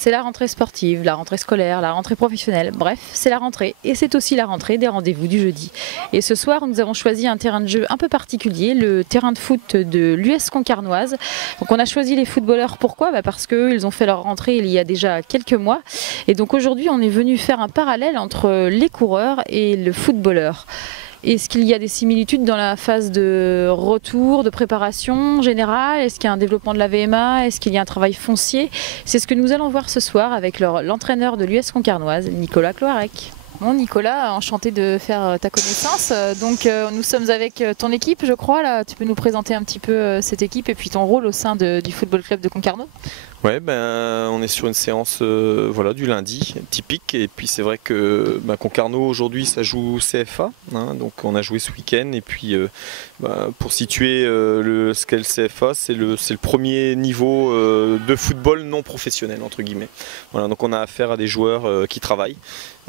C'est la rentrée sportive, la rentrée scolaire, la rentrée professionnelle, bref, c'est la rentrée. Et c'est aussi la rentrée des rendez-vous du jeudi. Et ce soir, nous avons choisi un terrain de jeu un peu particulier, le terrain de foot de l'US Concarnoise. Donc on a choisi les footballeurs, pourquoi ? Parce qu'eux, ils ont fait leur rentrée il y a déjà quelques mois. Et donc aujourd'hui, on est venu faire un parallèle entre les coureurs et le footballeur. Est-ce qu'il y a des similitudes dans la phase de retour, de préparation générale? Est-ce qu'il y a un développement de la VMA? Est-ce qu'il y a un travail foncier? C'est ce que nous allons voir ce soir avec l'entraîneur de l'US Concarnoise, Nicolas Cloarec. Bon Nicolas, enchanté de faire ta connaissance. Donc nous sommes avec ton équipe, je crois. Là, tu peux nous présenter un petit peu cette équipe et puis ton rôle au sein du football club de Concarneau? Ouais, on est sur une séance du lundi, typique. Et puis c'est vrai que Concarneau aujourd'hui ça joue CFA, hein, donc on a joué ce week-end. Et puis pour situer ce qu'est le CFA, c'est le premier niveau de football non professionnel entre guillemets. Voilà, donc on a affaire à des joueurs qui travaillent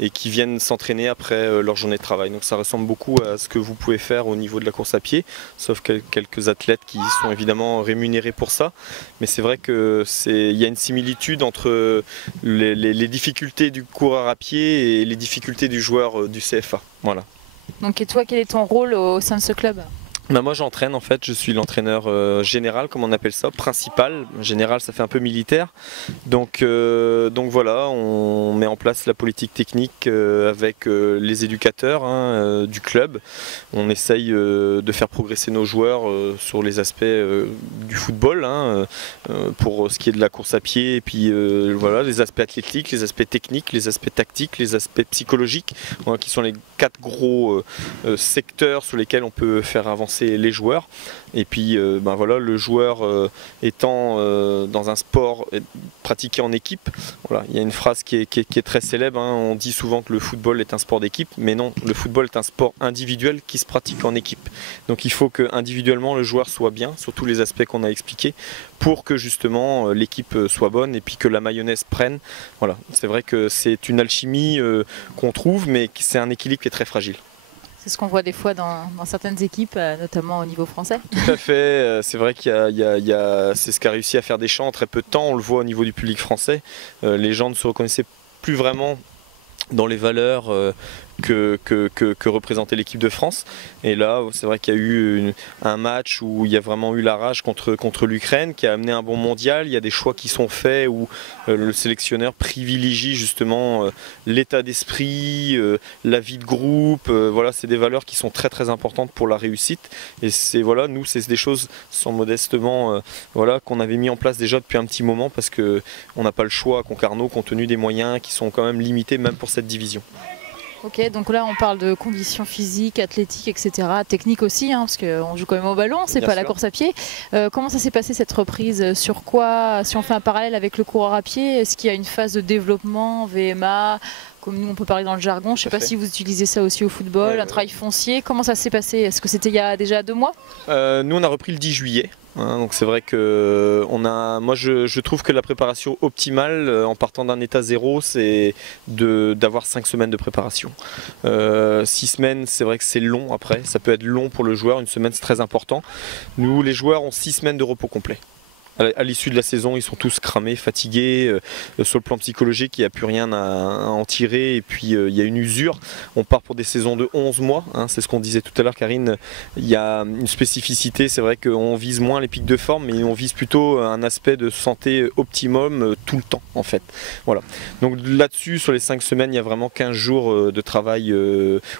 et qui viennent s'entraîner après leur journée de travail. Donc ça ressemble beaucoup à ce que vous pouvez faire au niveau de la course à pied, sauf quelques athlètes qui sont évidemment rémunérés pour ça. Mais c'est vrai qu'il y a une similitude entre les difficultés du coureur à pied et les difficultés du joueur du CFA. Voilà. Donc et toi, quel est ton rôle au sein de ce club ? Moi j'entraîne en fait, je suis l'entraîneur général comme on appelle ça, principal. Général ça fait un peu militaire. Donc voilà, on met en place la politique technique avec les éducateurs du club. On essaye de faire progresser nos joueurs sur les aspects du football, pour ce qui est de la course à pied et puis voilà, les aspects athlétiques, les aspects techniques, les aspects tactiques, les aspects psychologiques, qui sont les 4 gros secteurs sur lesquels on peut faire avancer les joueurs. Et puis le joueur étant dans un sport pratiqué en équipe, voilà, il y a une phrase qui est très célèbre, on dit souvent que le football est un sport d'équipe, mais non, le football est un sport individuel qui se pratique en équipe. Donc il faut que individuellement le joueur soit bien sur tous les aspects qu'on a expliqués pour que justement l'équipe soit bonne et puis que la mayonnaise prenne. Voilà, c'est vrai que c'est une alchimie qu'on trouve, mais c'est un équilibre qui est très fragile. C'est ce qu'on voit des fois dans certaines équipes, notamment au niveau français. Tout à fait, c'est vrai c'est ce qu'a réussi à faire Deschamps en très peu de temps, on le voit au niveau du public français. Les gens ne se reconnaissaient plus vraiment dans les valeurs que représentait l'équipe de France. Et là, c'est vrai qu'il y a eu un match où il y a vraiment eu la rage contre l'Ukraine, qui a amené un bon mondial. Il y a des choix qui sont faits où le sélectionneur privilégie justement l'état d'esprit, la vie de groupe. Voilà, c'est des valeurs qui sont très très importantes pour la réussite. Et nous, c'est des choses, sans modestement, qu'on avait mis en place déjà depuis un petit moment, parce qu'on n'a pas le choix à Concarneau, compte tenu des moyens qui sont quand même limités, même pour cette division. Ok, donc là on parle de conditions physiques, athlétiques, etc. Techniques aussi, parce qu'on joue quand même au ballon, c'est pas la course à pied. Comment ça s'est passé cette reprise? Sur quoi, si on fait un parallèle avec le coureur à pied, est-ce qu'il y a une phase de développement, VMA, comme nous on peut parler dans le jargon, je ne sais pas si vous utilisez ça aussi au football, un travail foncier, comment ça s'est passé? Est-ce que c'était il y a déjà 2 mois? Nous on a repris le 10 juillet. Donc c'est vrai que moi je trouve que la préparation optimale en partant d'un état zéro, c'est d'avoir 5 semaines de préparation. 6 semaines, c'est vrai que c'est long après, ça peut être long pour le joueur, une semaine c'est très important. Nous les joueurs ont 6 semaines de repos complet. À l'issue de la saison, ils sont tous cramés, fatigués. Sur le plan psychologique, il n'y a plus rien à en tirer. Et puis, il y a une usure. On part pour des saisons de 11 mois. C'est ce qu'on disait tout à l'heure, Karine. Il y a une spécificité. C'est vrai qu'on vise moins les pics de forme, mais on vise plutôt un aspect de santé optimum tout le temps, en fait. Voilà. Donc là-dessus, sur les 5 semaines, il y a vraiment 15 jours de travail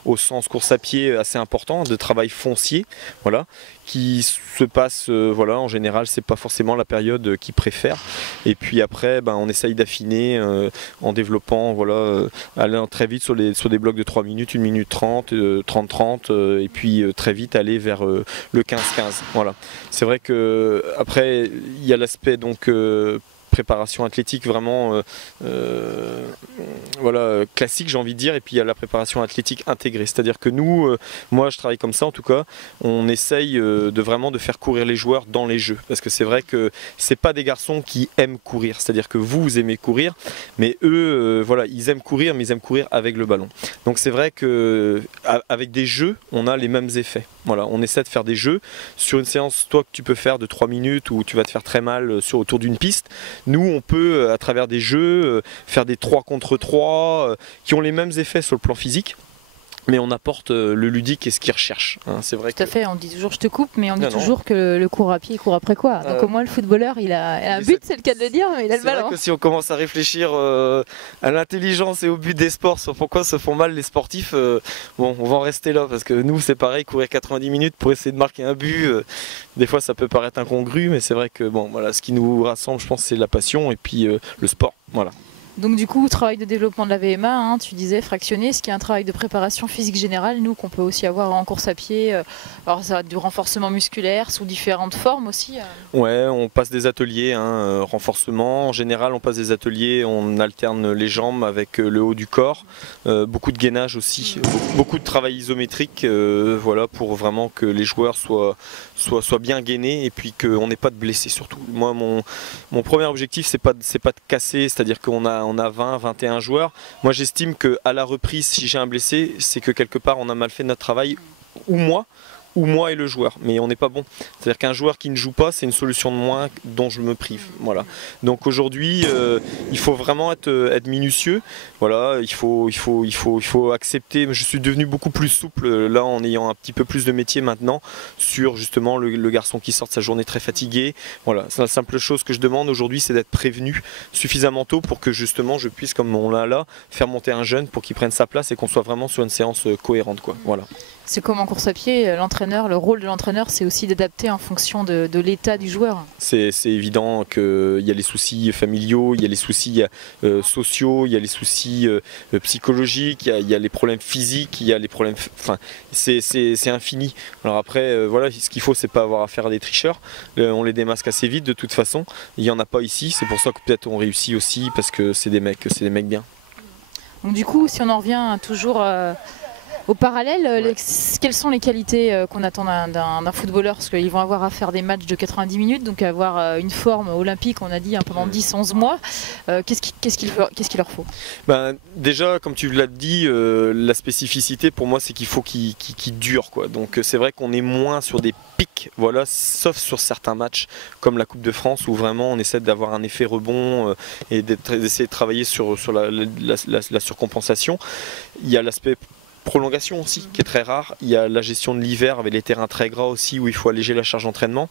au sens course à pied assez important, de travail foncier. Voilà, qui se passe, en général, c'est pas forcément la période qu'ils préfèrent. Et puis après, on essaye d'affiner en développant, aller très vite sur des blocs de 3 minutes, 1 minute 30, 30-30, et puis très vite aller vers le 15-15. Voilà. C'est vrai que après, il y a l'aspect préparation athlétique vraiment classique, j'ai envie de dire, et puis il y a la préparation athlétique intégrée, c'est à dire que nous, moi je travaille comme ça en tout cas, on essaye de faire courir les joueurs dans les jeux, parce que c'est vrai que c'est pas des garçons qui aiment courir, c'est à dire que vous aimez courir, mais eux ils aiment courir, mais ils aiment courir avec le ballon, donc c'est vrai que avec des jeux on a les mêmes effets. Voilà, on essaie de faire des jeux. Sur une séance, toi, que tu peux faire de 3 minutes où tu vas te faire très mal autour d'une piste, nous, on peut, à travers des jeux, faire des 3 contre 3 qui ont les mêmes effets sur le plan physique. Mais on apporte le ludique et ce qu'ils recherchent. Hein. C'est vrai. Tout à fait, on dit toujours je te coupe, mais on dit toujours que le court à pied, il court après quoi. Donc au moins le footballeur, il a un but, c'est le cas de le dire, mais il a le ballon. C'est vrai que si on commence à réfléchir à l'intelligence et au but des sports, sur pourquoi se font mal les sportifs, bon, on va en rester là, parce que nous c'est pareil, courir 90 minutes pour essayer de marquer un but, des fois ça peut paraître incongru, mais c'est vrai que bon, voilà, ce qui nous rassemble, je pense, c'est la passion et puis le sport. Voilà. Donc du coup, travail de développement de la VMA, hein, tu disais fractionné, ce qui est un travail de préparation physique générale, nous qu'on peut aussi avoir en course à pied. Alors ça va être du renforcement musculaire sous différentes formes aussi. Ouais, on passe des ateliers, hein, renforcement. En général, on passe des ateliers, on alterne les jambes avec le haut du corps, beaucoup de gainage aussi, beaucoup de travail isométrique, voilà, pour vraiment que les joueurs soient bien gainés et puis qu'on n'ait pas de blessés surtout. Moi, mon premier objectif, c'est pas de casser, c'est-à-dire qu'on a 20, 21 joueurs. Moi, j'estime qu'à la reprise, si j'ai un blessé, c'est que quelque part, on a mal fait notre travail, ou moi et le joueur, mais on n'est pas bon. C'est-à-dire qu'un joueur qui ne joue pas, c'est une solution de moins dont je me prive. Voilà. Donc aujourd'hui, il faut vraiment être minutieux. Voilà, il faut accepter. Je suis devenu beaucoup plus souple là en ayant un petit peu plus de métier maintenant sur justement le garçon qui sort de sa journée très fatigué. Voilà, c'est la simple chose que je demande aujourd'hui, c'est d'être prévenu suffisamment tôt pour que justement je puisse, comme on l'a là, faire monter un jeune pour qu'il prenne sa place et qu'on soit vraiment sur une séance cohérente, quoi. Voilà. C'est comme en course à pied, l'entraîneur, le rôle de l'entraîneur, c'est aussi d'adapter en fonction de l'état du joueur. C'est évident qu'il y a les soucis familiaux, il y a les soucis sociaux, il y a les soucis psychologiques, il y a les problèmes physiques, il y a les problèmes... Enfin, c'est infini. Alors après, voilà, ce qu'il faut, c'est pas avoir affaire à des tricheurs. On les démasque assez vite de toute façon. Il n'y en a pas ici, c'est pour ça que peut-être on réussit aussi, parce que c'est des mecs bien. Donc du coup, si on en revient toujours... Au parallèle, ouais. Quelles sont les qualités qu'on attend d'un footballeur? Parce qu'ils vont avoir à faire des matchs de 90 minutes, donc avoir une forme olympique, on a dit, pendant 10-11 mois. Qu'est-ce qu'il leur faut? Déjà, comme tu l'as dit, la spécificité pour moi, c'est qu'il faut qu'il dure, quoi. Donc c'est vrai qu'on est moins sur des pics, voilà, sauf sur certains matchs, comme la Coupe de France, où vraiment on essaie d'avoir un effet rebond et d'essayer de travailler sur la surcompensation. Il y a l'aspect prolongation aussi qui est très rare, il y a la gestion de l'hiver avec les terrains très gras aussi où il faut alléger la charge d'entraînement.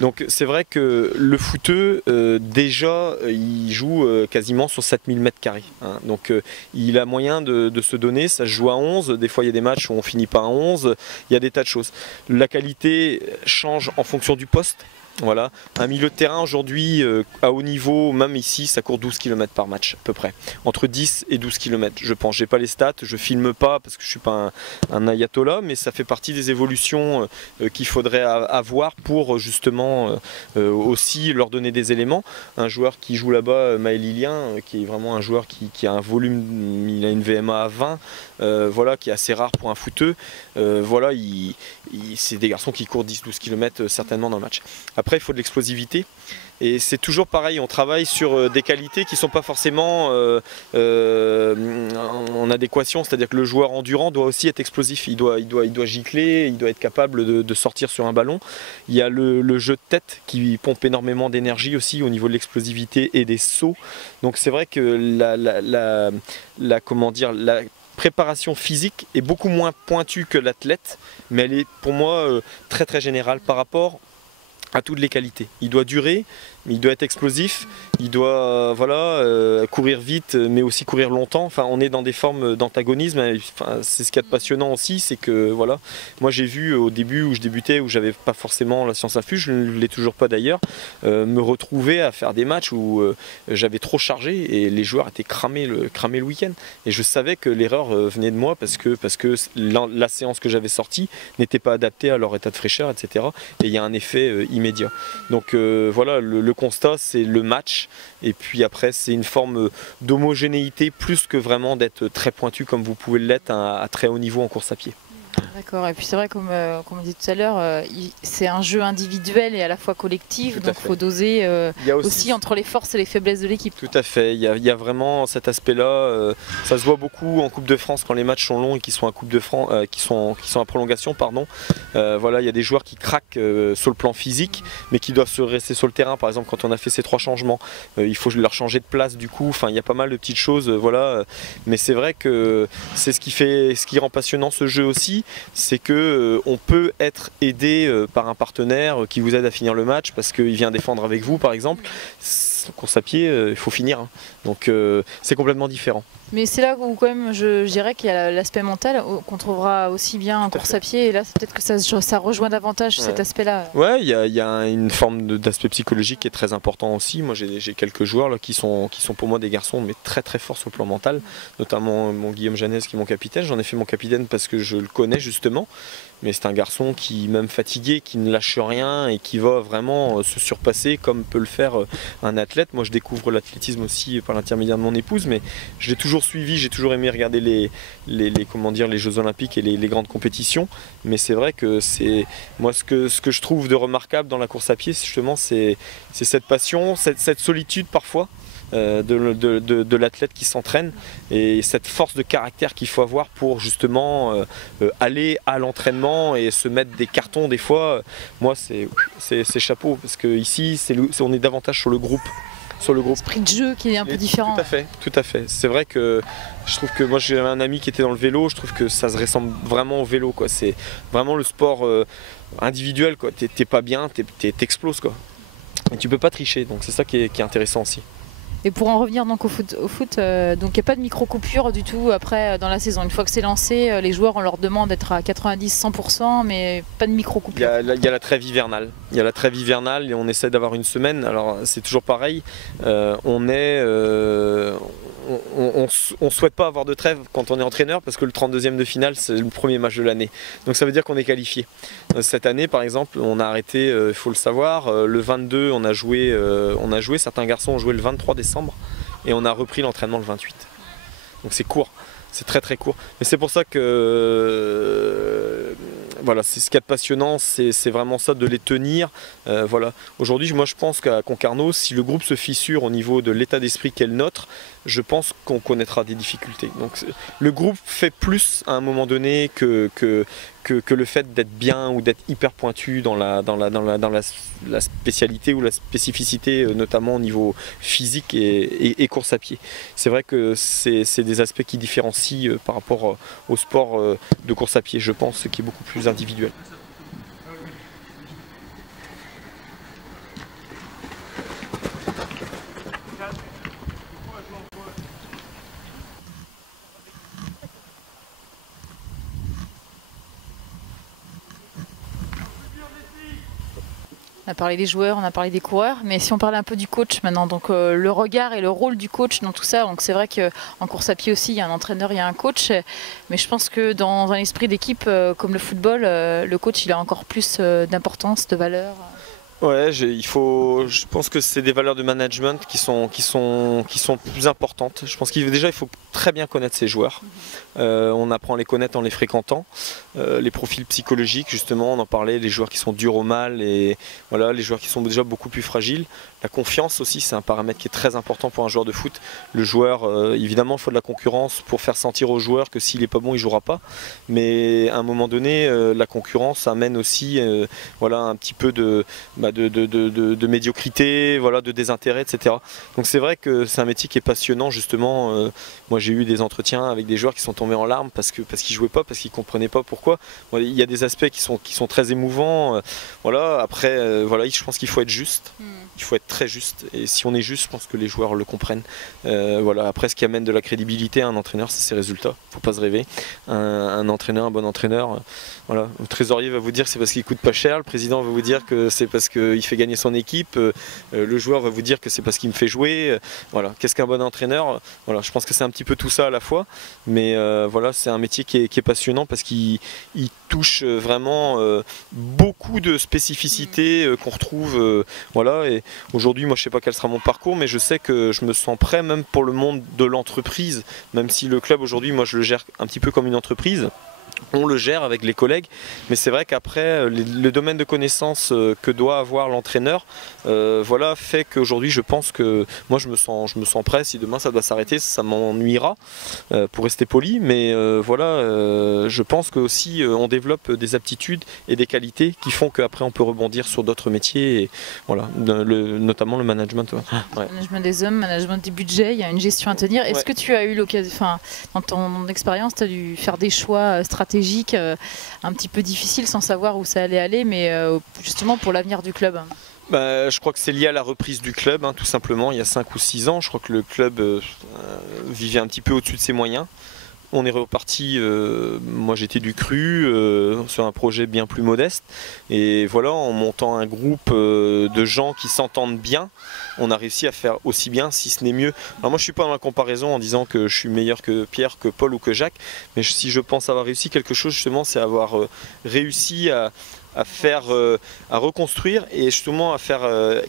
Donc c'est vrai que le footeux déjà il joue quasiment sur 7000 m², hein. Donc il a moyen de se donner, ça se joue à 11, des fois il y a des matchs où on finit pas à 11, il y a des tas de choses. La qualité change en fonction du poste. Voilà, un milieu de terrain aujourd'hui à haut niveau, même ici, ça court 12 km par match à peu près, entre 10 et 12 km je pense. J'ai pas les stats, je filme pas parce que je suis pas un ayatollah, mais ça fait partie des évolutions qu'il faudrait avoir pour justement aussi leur donner des éléments. Un joueur qui joue là-bas, Maël Lilien, qui est vraiment un joueur qui a un volume, il a une VMA à 20, voilà, qui est assez rare pour un footeux. Voilà, c'est des garçons qui courent 10-12 km certainement dans le match. Après, il faut de l'explosivité. Et c'est toujours pareil, on travaille sur des qualités qui ne sont pas forcément en adéquation, c'est-à-dire que le joueur endurant doit aussi être explosif, il doit gicler, il doit être capable de sortir sur un ballon. Il y a le jeu de tête qui pompe énormément d'énergie aussi au niveau de l'explosivité et des sauts. Donc c'est vrai que la préparation physique est beaucoup moins pointue que l'athlète, mais elle est pour moi très très générale par rapport à toutes les qualités. Il doit durer, mais il doit être explosif, il doit courir vite, mais aussi courir longtemps. Enfin, on est dans des formes d'antagonisme. Enfin, c'est ce qu'il y a de passionnant aussi, c'est que voilà, moi j'ai vu au début où je débutais, où j'avais pas forcément la science infuse, je ne l'ai toujours pas d'ailleurs, me retrouver à faire des matchs où j'avais trop chargé et les joueurs étaient cramés le week-end. Et je savais que l'erreur venait de moi parce que la séance que j'avais sortie n'était pas adaptée à leur état de fraîcheur, etc. Et il y a un effet immédiat. Donc voilà, le constat, c'est le match, et puis après c'est une forme d'homogénéité plus que vraiment d'être très pointu comme vous pouvez l'être à très haut niveau en course à pied. D'accord, et puis c'est vrai, comme on dit tout à l'heure, c'est un jeu individuel et à la fois collectif, donc il faut doser il y a aussi entre les forces et les faiblesses de l'équipe. Tout à fait, il y a vraiment cet aspect-là, ça se voit beaucoup en Coupe de France quand les matchs sont longs et qui sont à Coupe de France, qui sont à prolongation, pardon. Voilà, il y a des joueurs qui craquent sur le plan physique, mais qui doivent se rester sur le terrain. Par exemple, quand on a fait ces 3 changements, il faut leur changer de place du coup. Enfin, il y a pas mal de petites choses, voilà. Mais c'est vrai que c'est ce qui rend passionnant ce jeu aussi, c'est que on peut être aidé par un partenaire qui vous aide à finir le match parce qu'il vient défendre avec vous, par exemple. En course à pied, il faut finir, hein. Donc c'est complètement différent. Mais c'est là où quand même je dirais qu'il y a l'aspect mental qu'on trouvera aussi bien en course à pied, et là peut-être que ça rejoint davantage cet aspect-là. Ouais, il y a une forme d'aspect psychologique qui est très important aussi. Moi j'ai quelques joueurs là, qui sont pour moi des garçons mais très très forts sur le plan mental, notamment mon Guillaume Janès qui est mon capitaine. J'en ai fait mon capitaine parce que je le connais justement. Mais c'est un garçon qui, même fatigué, qui ne lâche rien et qui va vraiment se surpasser comme peut le faire un athlète. Moi je découvre l'athlétisme aussi par l'intermédiaire de mon épouse, mais je l'ai toujours suivi, j'ai toujours aimé regarder les Jeux Olympiques et les grandes compétitions. Mais c'est vrai que moi ce que je trouve de remarquable dans la course à pied, justement, c'est cette passion, cette solitude parfois. De l'athlète qui s'entraîne et cette force de caractère qu'il faut avoir pour justement aller à l'entraînement et se mettre des cartons des fois. Moi c'est chapeau parce que ici on est davantage sur le groupe. L'esprit de jeu qui est un peu différent. Tout à fait. C'est vrai que je trouve que moi j'ai un ami qui était dans le vélo, je trouve que ça se ressemble vraiment au vélo, quoi. C'est vraiment le sport individuel, quoi. T'es pas bien, t'exploses, quoi. Et tu peux pas tricher, donc c'est ça qui est intéressant aussi. Et pour en revenir donc au foot, donc il n'y a pas de micro-coupure du tout après dans la saison. Une fois que c'est lancé, les joueurs on leur demande d'être à 90-100%, mais pas de micro-coupure. Il y a la trêve hivernale. Il y a la trêve hivernale et on essaie d'avoir une semaine. Alors c'est toujours pareil. On souhaite pas avoir de trêve quand on est entraîneur parce que le 32e de finale c'est le premier match de l'année. Donc ça veut dire qu'on est qualifié. Cette année par exemple on a arrêté, il faut le savoir, le 22 on a joué, certains garçons ont joué le 23 décembre et on a repris l'entraînement le 28. Donc c'est court. C'est très très court. Mais c'est pour ça que voilà, c'est ce qu'il y a de passionnant, c'est vraiment ça, de les tenir. Voilà. Aujourd'hui, moi je pense qu'à Concarneau, si le groupe se fissure au niveau de l'état d'esprit qu'est le nôtre, je pense qu'on connaîtra des difficultés. Donc le groupe fait plus à un moment donné que le fait d'être bien ou d'être hyper pointu dans la spécialité ou la spécificité, notamment au niveau physique et course à pied. C'est vrai que c'est des aspects qui différencient par rapport au sport de course à pied, je pense, qui est beaucoup plus individuel. On a parlé des joueurs, on a parlé des coureurs, mais si on parlait un peu du coach maintenant, donc le regard et le rôle du coach dans tout ça, donc c'est vrai qu'en course à pied aussi, il y a un entraîneur, il y a un coach, mais je pense que dans un esprit d'équipe comme le football, le coach il a encore plus d'importance, de valeur. Ouais, je pense que c'est des valeurs de management qui sont plus importantes. Je pense qu'il faut très bien connaître ses joueurs. On apprend à les connaître en les fréquentant. Les profils psychologiques, justement, on en parlait, les joueurs qui sont durs au mal et voilà, les joueurs qui sont déjà beaucoup plus fragiles. La confiance aussi, c'est un paramètre qui est très important pour un joueur de foot. Le joueur, évidemment, il faut de la concurrence pour faire sentir au joueur que s'il n'est pas bon, il ne jouera pas. Mais à un moment donné, la concurrence amène aussi voilà, un petit peu de médiocrité, voilà, de désintérêt, etc. Donc c'est vrai que c'est un métier qui est passionnant, justement. Moi j'ai eu des entretiens avec des joueurs qui sont tombés en larmes parce qu'ils jouaient pas, parce qu'ils comprenaient pas pourquoi. Bon, il y a des aspects qui sont très émouvants. Voilà. Après, voilà, je pense qu'il faut être juste. Il faut être très juste. Et si on est juste, je pense que les joueurs le comprennent. Voilà. Après, ce qui amène de la crédibilité à un entraîneur, c'est ses résultats. Faut pas se rêver. Un entraîneur, un bon entraîneur, voilà. Le trésorier va vous dire que c'est parce qu'il coûte pas cher. Le président va vous dire que c'est parce qu'il fait gagner son équipe. Le joueur va vous dire que c'est parce qu'il me fait jouer. Voilà. Qu'est-ce qu'un bon entraîneur? Voilà. Je pense que c'est un petit peu tout ça à la fois. Mais voilà, c'est un métier qui est passionnant parce qu'il touche vraiment beaucoup de spécificités qu'on retrouve. Voilà. Et aujourd'hui, moi, je sais pas quel sera mon parcours, mais je sais que je me sens prêt même pour le monde de l'entreprise, même si le club aujourd'hui, moi, je le gère un petit peu comme une entreprise. on le gère avec les collègues, mais c'est vrai qu'après le domaine de connaissances que doit avoir l'entraîneur voilà, fait qu'aujourd'hui je pense que moi je me sens prêt. Si demain ça doit s'arrêter, ça m'ennuiera pour rester poli, mais voilà, je pense que aussi on développe des aptitudes et des qualités qui font qu'après on peut rebondir sur d'autres métiers, et voilà, notamment le management. Ouais. Management des hommes, management des budgets, il y a une gestion à tenir. Est-ce que tu as eu l'occasion, enfin, dans ton expérience, tu as dû faire des choix stratégiques un petit peu difficiles sans savoir où ça allait aller, mais justement pour l'avenir du club? Je crois que c'est lié à la reprise du club, tout simplement. Il y a 5 ou 6 ans, je crois que le club vivait un petit peu au-dessus de ses moyens. On est reparti, moi j'étais du cru, sur un projet bien plus modeste, et voilà, en montant un groupe de gens qui s'entendent bien, on a réussi à faire aussi bien, si ce n'est mieux. Alors moi je suis pas dans la comparaison en disant que je suis meilleur que Pierre, que Paul ou que Jacques, mais si je pense avoir réussi quelque chose, justement, c'est avoir réussi à reconstruire, et justement à faire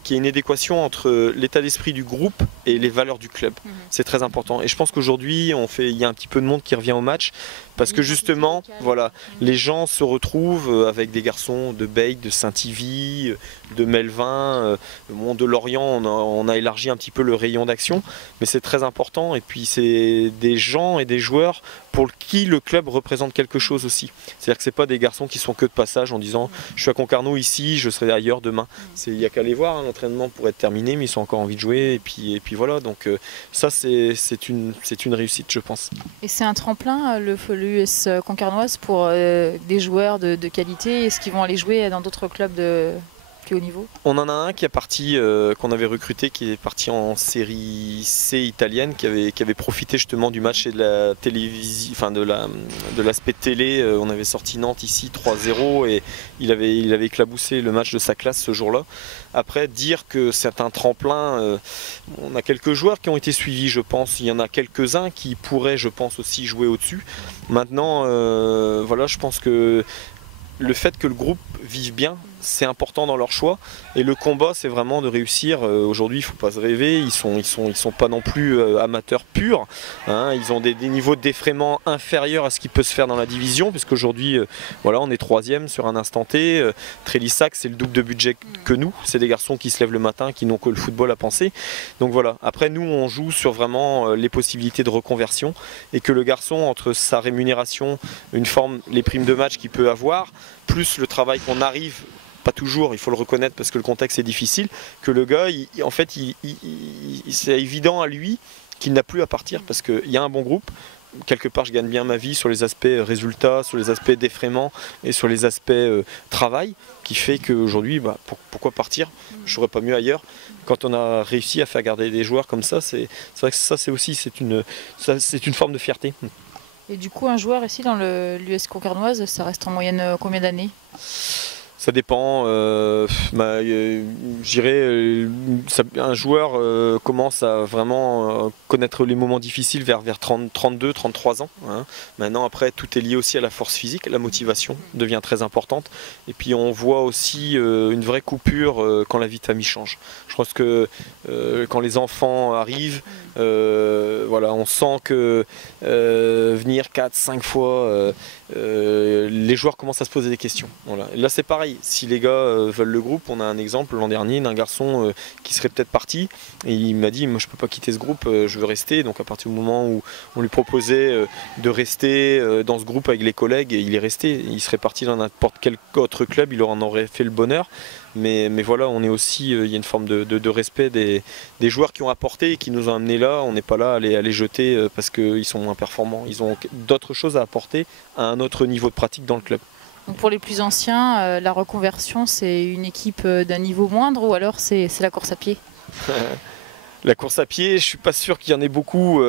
qu'il y ait une adéquation entre l'état d'esprit du groupe et les valeurs du club. C'est très important, et je pense qu'aujourd'hui il y a un petit peu de monde qui revient au match, parce que justement voilà, les gens se retrouvent avec des garçons de Bèye, de Saint-Yvi, de Melvin, de Lorient. On a élargi un petit peu le rayon d'action, mais c'est très important, et puis c'est des gens et des joueurs pour qui le club représente quelque chose aussi. C'est-à-dire que c'est pas des garçons qui sont que de passage en disant je suis à Concarneau ici, je serai ailleurs demain. Il n'y a qu'à les voir, l'entraînement pourrait être terminé, mais ils ont encore envie de jouer, et puis voilà, donc ça c'est une réussite, je pense. Et c'est un tremplin, l'US Concarnoise, pour des joueurs de qualité. Est-ce qu'ils vont aller jouer dans d'autres clubs de plus haut niveau? On en a un qui est parti, qu'on avait recruté, qui est parti en série C italienne, qui avait profité justement du match et de la télévision, enfin de l'aspect télé. On avait sorti Nantes ici 3-0, et il avait éclaboussé le match de sa classe ce jour-là. Après, dire que c'est un tremplin, on a quelques joueurs qui ont été suivis, je pense. Il y en a quelques-uns qui pourraient, je pense, aussi jouer au-dessus. Maintenant, voilà, je pense que le fait que le groupe vive bien, c'est important dans leur choix, et le combat c'est vraiment de réussir. Aujourd'hui il ne faut pas se rêver, ils sont pas non plus amateurs purs, ils ont des niveaux de défraiement inférieurs à ce qui peut se faire dans la division, puisqu'aujourd'hui voilà, on est 3e sur un instant T. Trélissac, c'est le double de budget que nous, c'est des garçons qui se lèvent le matin, qui n'ont que le football à penser, donc voilà. Après nous on joue sur vraiment les possibilités de reconversion, et que le garçon, entre sa rémunération, les primes de match qu'il peut avoir, plus le travail qu'on arrive, pas toujours, il faut le reconnaître parce que le contexte est difficile, que le gars, en fait, c'est évident à lui qu'il n'a plus à partir, parce qu'il y a un bon groupe. Quelque part, je gagne bien ma vie sur les aspects résultats, sur les aspects défraiement et sur les aspects travail, qui fait qu'aujourd'hui, pourquoi partir? Je ne serais pas mieux ailleurs. Quand on a réussi à faire garder des joueurs comme ça, c'est vrai que ça, c'est une forme de fierté. Et du coup, un joueur ici dans l'US Concarnoise, ça reste en moyenne combien d'années? Ça dépend, je dirais un joueur commence à vraiment connaître les moments difficiles vers 32, 33 ans. Maintenant, après, tout est lié aussi à la force physique, la motivation devient très importante, et puis on voit aussi une vraie coupure quand la vie de famille change. Je pense que quand les enfants arrivent, voilà, on sent que venir 4-5 fois, les joueurs commencent à se poser des questions. Voilà. Et là c'est pareil, si les gars veulent le groupe, on a un exemple l'an dernier d'un garçon qui serait peut-être parti, et il m'a dit moi je peux pas quitter ce groupe, je veux rester. Donc à partir du moment où on lui proposait de rester dans ce groupe avec les collègues, il est resté. Il serait parti dans n'importe quel autre club, il en aurait fait le bonheur. Mais voilà, on est aussi, il y a une forme de respect des joueurs qui ont apporté et qui nous ont amenés là. On n'est pas là à les jeter parce qu'ils sont moins performants. Ils ont d'autres choses à apporter à un autre niveau de pratique dans le club. Donc pour les plus anciens, la reconversion, c'est une équipe d'un niveau moindre, ou alors c'est la course à pied? La course à pied, je ne suis pas sûr qu'il y en ait beaucoup.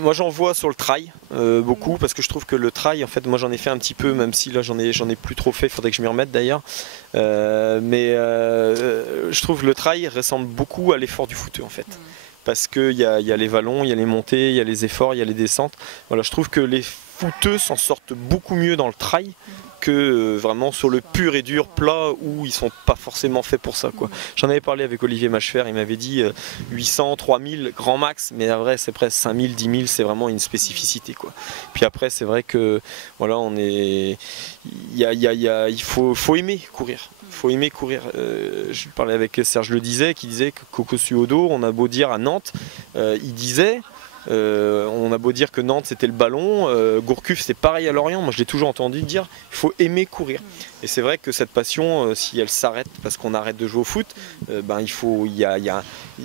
Moi j'en vois sur le trail, beaucoup, parce que je trouve que le trail, en fait, moi j'en ai fait un petit peu, même si là j'en ai plus trop fait, il faudrait que je m'y remette d'ailleurs. Je trouve que le trail ressemble beaucoup à l'effort du foot en fait. Parce qu'il y a les vallons, il y a les montées, il y a les efforts, il y a les descentes. Voilà, je trouve que les footeux s'en sortent beaucoup mieux dans le trail que vraiment sur le pur et dur plat où ils sont pas forcément faits pour ça, quoi. J'en avais parlé avec Olivier Machefer, il m'avait dit 800, 3000 grand max, mais en vrai c'est presque 5000, 10 000, c'est vraiment une spécificité, quoi. Puis après c'est vrai que voilà, il faut aimer courir. Faut aimer courir. Je parlais avec Serge Le Disait qui disait que Coco Suodo, on a beau dire à Nantes, il disait on a beau dire que Nantes c'était le ballon, Gourcuff c'est pareil à Lorient. Moi je l'ai toujours entendu dire, il faut aimer courir. Et c'est vrai que cette passion, si elle s'arrête parce qu'on arrête de jouer au foot,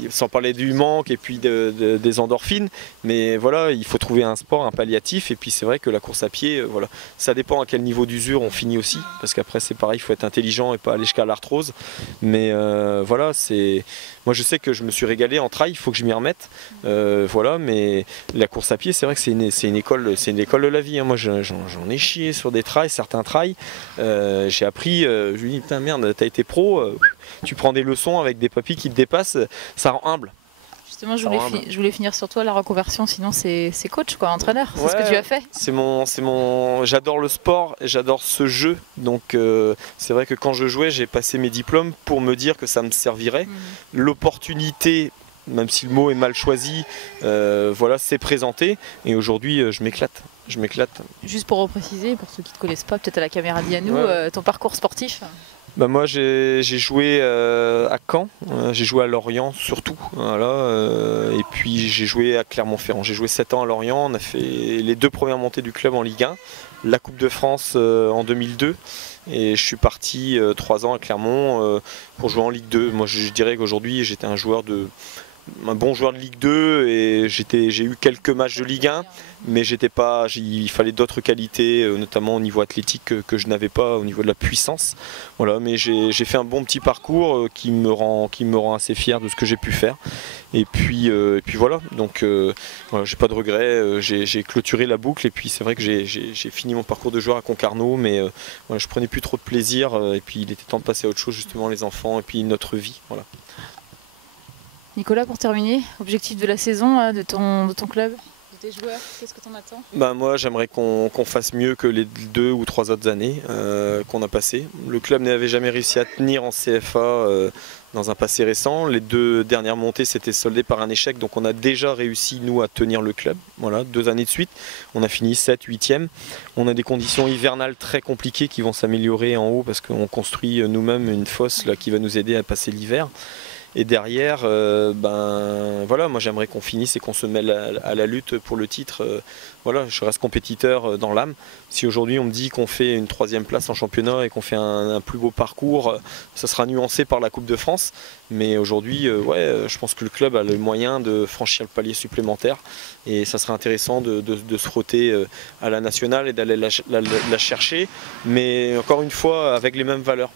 sans parler du manque et puis des endorphines, mais voilà, il faut trouver un sport, un palliatif. Et puis c'est vrai que la course à pied, voilà, ça dépend à quel niveau d'usure on finit aussi, parce qu'après c'est pareil, il faut être intelligent et pas aller jusqu'à l'arthrose. Mais voilà, moi je sais que je me suis régalé en trail, il faut que je m'y remette. Voilà, mais la course à pied, c'est vrai que c'est une école de la vie, hein. Moi j'en ai chié sur des trails, certains trails. J'ai appris, je lui dis putain merde, t'as été pro, tu prends des leçons avec des papis qui te dépassent, ça rend humble. Justement, je voulais finir sur toi, la reconversion, sinon c'est coach, quoi, entraîneur, c'est ce que tu as fait. J'adore le sport, j'adore ce jeu, donc c'est vrai que quand je jouais, j'ai passé mes diplômes pour me dire que ça me servirait. L'opportunité, même si le mot est mal choisi, voilà, s'est présenté, et aujourd'hui je m'éclate. Juste pour repréciser, pour ceux qui ne te connaissent pas, peut-être à la caméra d'Yannou, ton parcours sportif. Bah moi j'ai joué à Caen, j'ai joué à Lorient surtout, voilà, et puis j'ai joué à Clermont-Ferrand. J'ai joué 7 ans à Lorient, on a fait les 2 premières montées du club en Ligue 1, la Coupe de France en 2002, et je suis parti 3 ans à Clermont pour jouer en Ligue 2. Moi je dirais qu'aujourd'hui j'étais un bon joueur de Ligue 2 et j'ai eu quelques matchs de Ligue 1, mais il fallait d'autres qualités, notamment au niveau athlétique que je n'avais pas, au niveau de la puissance. Voilà, mais j'ai fait un bon petit parcours qui me rend assez fier de ce que j'ai pu faire. Et puis voilà, donc voilà, j'ai pas de regrets, j'ai clôturé la boucle, et puis c'est vrai que j'ai fini mon parcours de joueur à Concarneau, mais voilà, je prenais plus trop de plaisir, et puis il était temps de passer à autre chose, justement, les enfants et puis notre vie. Voilà. Nicolas, pour terminer, objectif de la saison de ton club, de tes joueurs, qu'est-ce que tu en attends? Bah moi j'aimerais qu'on fasse mieux que les 2 ou 3 autres années qu'on a passées. Le club n'avait jamais réussi à tenir en CFA dans un passé récent. Les 2 dernières montées s'étaient soldées par un échec, donc on a déjà réussi nous à tenir le club. Voilà, 2 années de suite, on a fini 7, 8e. On a des conditions hivernales très compliquées qui vont s'améliorer en haut parce qu'on construit nous-mêmes une fosse là, qui va nous aider à passer l'hiver. Et derrière, voilà, moi j'aimerais qu'on finisse et qu'on se mêle à la lutte pour le titre. Voilà, je reste compétiteur dans l'âme. Si aujourd'hui on me dit qu'on fait une 3e place en championnat et qu'on fait un plus beau parcours, ça sera nuancé par la Coupe de France. Mais aujourd'hui, je pense que le club a le moyen de franchir le palier supplémentaire. Et ça serait intéressant de se frotter à la nationale et d'aller la chercher. Mais encore une fois, avec les mêmes valeurs.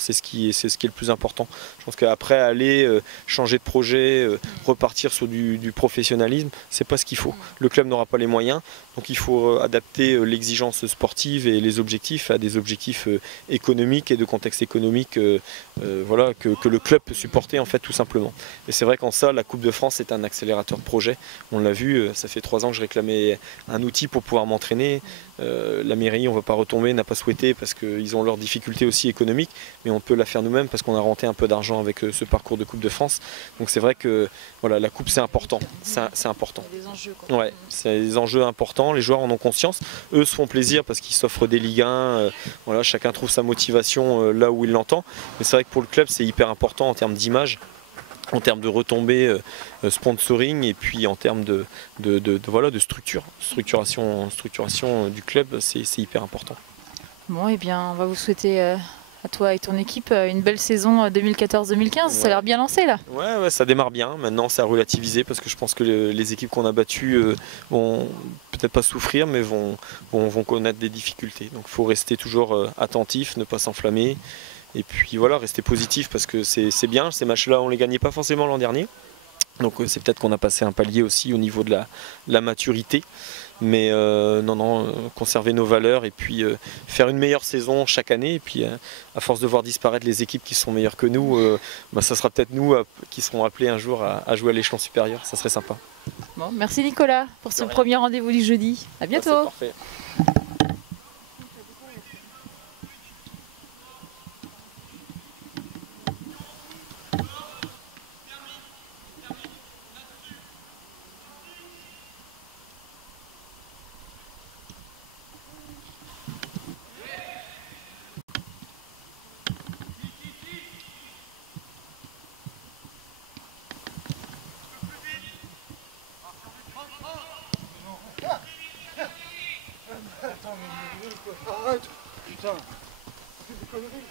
C'est ce qui est le plus important. Je pense qu'après aller changer de projet, repartir sur du professionnalisme, c'est pas ce qu'il faut. Le club n'aura pas les moyens, donc il faut adapter l'exigence sportive et les objectifs à des objectifs économiques et de contexte économique, voilà, que le club peut supporter en fait tout simplement. Et c'est vrai qu'en ça, la Coupe de France est un accélérateur de projet. On l'a vu, ça fait 3 ans que je réclamais un outil pour pouvoir m'entraîner. La mairie, on ne va pas retomber, n'a pas souhaité parce qu'ils ont leurs difficultés aussi économiques, mais on peut la faire nous-mêmes parce qu'on a rentré un peu d'argent avec ce parcours de Coupe de France. Donc c'est vrai que voilà, la Coupe c'est important. C'est important. Il y a des enjeux, quoi. Ouais, c'est des enjeux importants, les joueurs en ont conscience. Eux se font plaisir parce qu'ils s'offrent des Ligue 1, voilà, chacun trouve sa motivation là où il l'entend. Mais c'est vrai que pour le club c'est hyper important en termes d'image, en termes de retombées sponsoring, et puis en termes de structuration du club, c'est hyper important. Bon, et bien on va vous souhaiter à toi et ton équipe une belle saison 2014-2015, ça a l'air bien lancé là. Ouais, ça démarre bien, maintenant c'est à relativiser parce que je pense que les équipes qu'on a battues vont peut-être pas souffrir, mais vont connaître des difficultés. Donc il faut rester toujours attentif, ne pas s'enflammer. Et puis voilà, rester positif parce que c'est bien, ces matchs-là on les gagnait pas forcément l'an dernier. Donc c'est peut-être qu'on a passé un palier aussi au niveau de la maturité. Mais conserver nos valeurs et puis faire une meilleure saison chaque année. Et puis à force de voir disparaître les équipes qui sont meilleures que nous, ça sera peut-être nous qui serons appelés un jour à jouer à l'échelon supérieur. Ça serait sympa. Bon, merci Nicolas pour ce premier rendez-vous du jeudi. À bientôt. C'est parfait. Attends, mais quoi. Arrête. Putain. C'est des conneries.